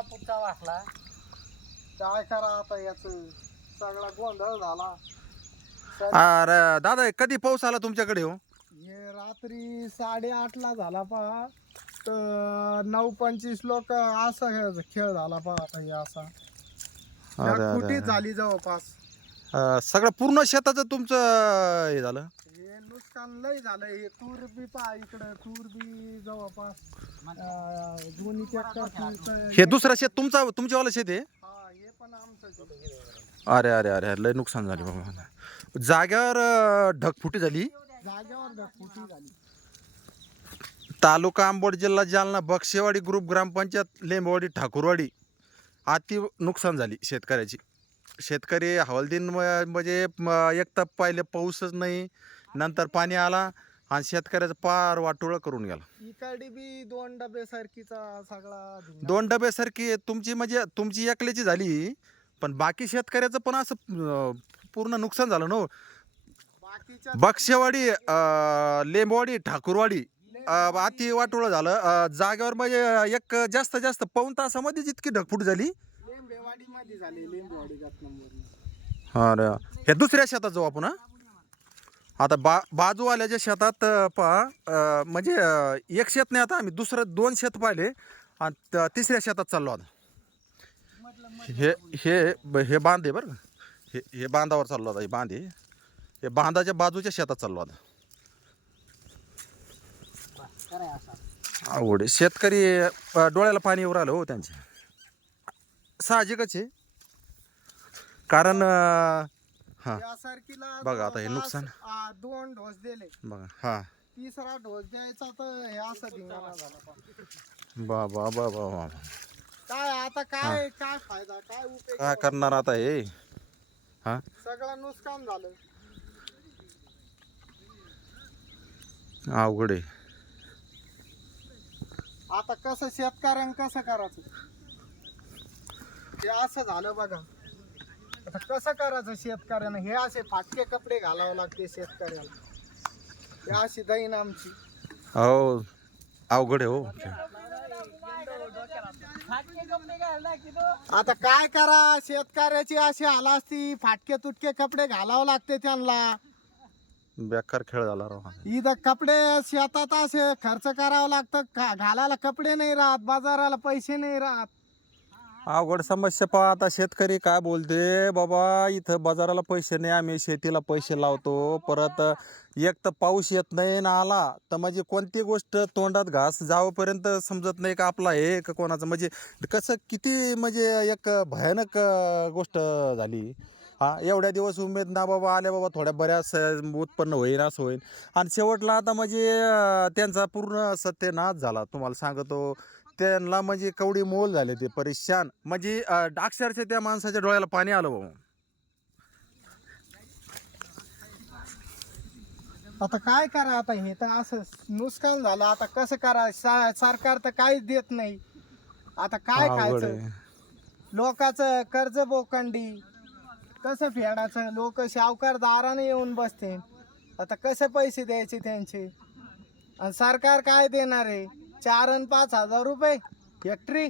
पुढचा वाचला. काय करा आता याच सगळा गोंधळ झाला. अरे दादा कधी पाऊस आला तुमच्याकडे हो? हे रात्री 8:30ला झाला पहा, तर 9:25 लोक असा खेळ झाला पहा. आता हे असा ढगफुटीच झाली जवळपास. सगळं पूर्ण शेताचं तुमचं हे झालं. हे नुकसान लय झालं. हे तूर बी पहा, इकडं तूर बी जवळपास 2 एकर. हे दुसरं शेत तुमच्यावालं शेत आहे? हा, हे पण आमचं. अरे अरे अरे लय नुकसान झाले बाबा. जाग्यावर ढगफुटी झाली. जागेवर ढगफुटी झाली. तालुका आंबोड, जिल्हा जालना, बक्षेवाडी ग्रुप, ग्रामपंचायत लेंबवाडी, ठाकूरवाडी. अति नुकसान झाली शेतकऱ्याची. शेतकरी हवालदिन म्हणजे एक तर पहिले पाऊसच नाही, नंतर पाणी आला आणि शेतकऱ्याचं पार वाटोळं करून गेला. इकडे बी 2 डबे सारखीचा सगळा 2 डब्यासारखी तुमची म्हणजे तुमची एकल्याची झाली, पण बाकी शेतकऱ्याचं पण असं पूर्ण नुकसान झालं ना. बक्षेवाडी, लेंबवाडी, ठाकूरवाडी अति वाटोळं झालं. जागेवर म्हणजे एक जास्त पाऊण तासामध्ये जितकी ढगफूट झाली. लेंबेवाडी मध्ये झाली. लेंबेवाडी गट नंबर. अरे हे दुसऱ्या शेतात जाऊ आपण. आता बाजूवाल्याच्या शेतात पहा, म्हणजे एक शेत नाही, आता आम्ही 2 शेत पाहिले आणि तिसऱ्या शेतात चाललो आता. हे बांध आहे बरं का. हे बांधावर चाललो आता. हे बांध आहे, हे बांधाच्या बाजूच्या शेतात चाललो आता. आवड शेतकरी डोळ्याला पाणी येऊ राहिलं हो त्यांचे. साहजिकच आहे, कारण बघा आता हे नुकसान. 2 डोस दिले बघा. हा, तिसरा डोस द्यायचा तर हे असं धिंगाणा झाला. बाबा बाबा काय आता काय फायदा, काय उपयोग? काय करणार आता हे? हा, सगळं नुकसान झालं. अवघड आहे. आता कसं शेतकऱ्यांना कसं करायचं? हे असं झालं बघा. आता कसं करायचं शेतकऱ्यांना? हे असे फाटके कपडे घालावे लागते शेतकऱ्याला. हे अशी दैन आमची. हो, अवघड आहे हो. आता काय करा, शेतकऱ्याची अशी हाल असती. फाटके तुटके कपडे घालावे लागते त्यांना. बेकार खेळ झाला राव. इथं कपडे शेतात असे खर्च करावं लागतं. घालायला कपडे नाही राहत, बाजाराला पैसे नाही राहत. अवघड समस्या. पहा आता शेतकरी काय बोलते, बाबा इथं बाजाराला पैसे नाही, आम्ही शेतीला पैसे लावतो, परत एक तर पाऊस येत नाही ना आला तर म्हणजे कोणती गोष्ट तोंडात घास जावपर्यंत समजत नाही का आपला हे का कोणाचं. म्हणजे कसं किती म्हणजे एक भयानक गोष्ट झाली. हा, एवढ्या दिवस उमेद ना बाबा आल्या बाबा थोड्या बऱ्याच उत्पन्न होईल असं होईल, आणि शेवटला आता म्हणजे त्यांचा पूर्ण सत्यानाश झाला. तुम्हाला सांगतो, त्यांना म्हणजे कवडी मोल झाले, ते परेशान. म्हणजे अक्षरशः त्या माणसाच्या डोळ्याला पाणी आलं बाबा. आता काय करा, आता हे तर असं नुकसान झालं. आता कसं करा? सरकार तर काहीच देत नाही. आता काय खायचं? लोकांचं कर्ज बोकंडी कसं फेडायचं? लोक सावकारदाराने येऊन बसते. आता कसे पैसे द्यायचे त्यांचे? आणि सरकार काय देणार आहे? 4 आणि 5 हजार रुपये हेक्टरी.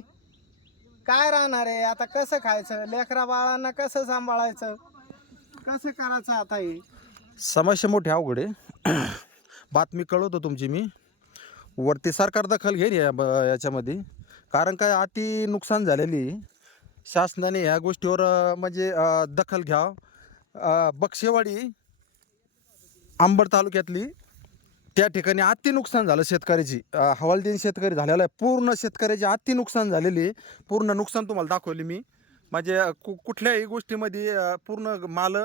काय राहणार आहे? आता कसं खायचं? लेकरा बाळांना कसं सांभाळायचं? कसं करायचं? आता हे समस्या मोठी अवघड आहे. बातमी कळवतो तुमची मी. वरती सरकार दखल घेईल याच्यामध्ये, कारण काय अति नुकसान झालेली. शासनाने ह्या गोष्टीवर म्हणजे दखल घ्याव. बक्षेवाडी अंबड तालुक्यातली त्या ठिकाणी अति नुकसान झालं शेतकऱ्याची. हवालदिन शेतकरी झालेला आहे. पूर्ण शेतकऱ्याची अति नुकसान झालेली. पूर्ण नुकसान तुम्हाला दाखवले मी. म्हणजे कुठल्याही गोष्टीमध्ये पूर्ण माल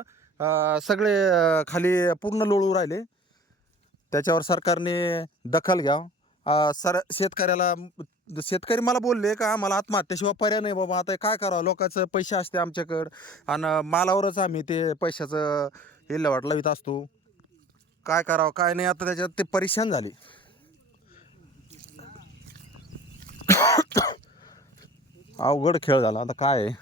सगळे खाली पूर्ण लोळू राहिले. त्याच्यावर सरकारने दखल घ्याव. शेतकरी मला बोलले का आम्हाला आत्महत्याशिवाय पर्याय नाही बाबा. आता काय करावं? लोकांचं पैसे असते आमच्याकडं आणि मालावरच आम्ही ते पैशाचं विल्हेवाट लावित असतो. काय करावं काय नाही, आता त्याच्यात ते परेशान झाले. अवघड खेळ झाला. आता काय आहे?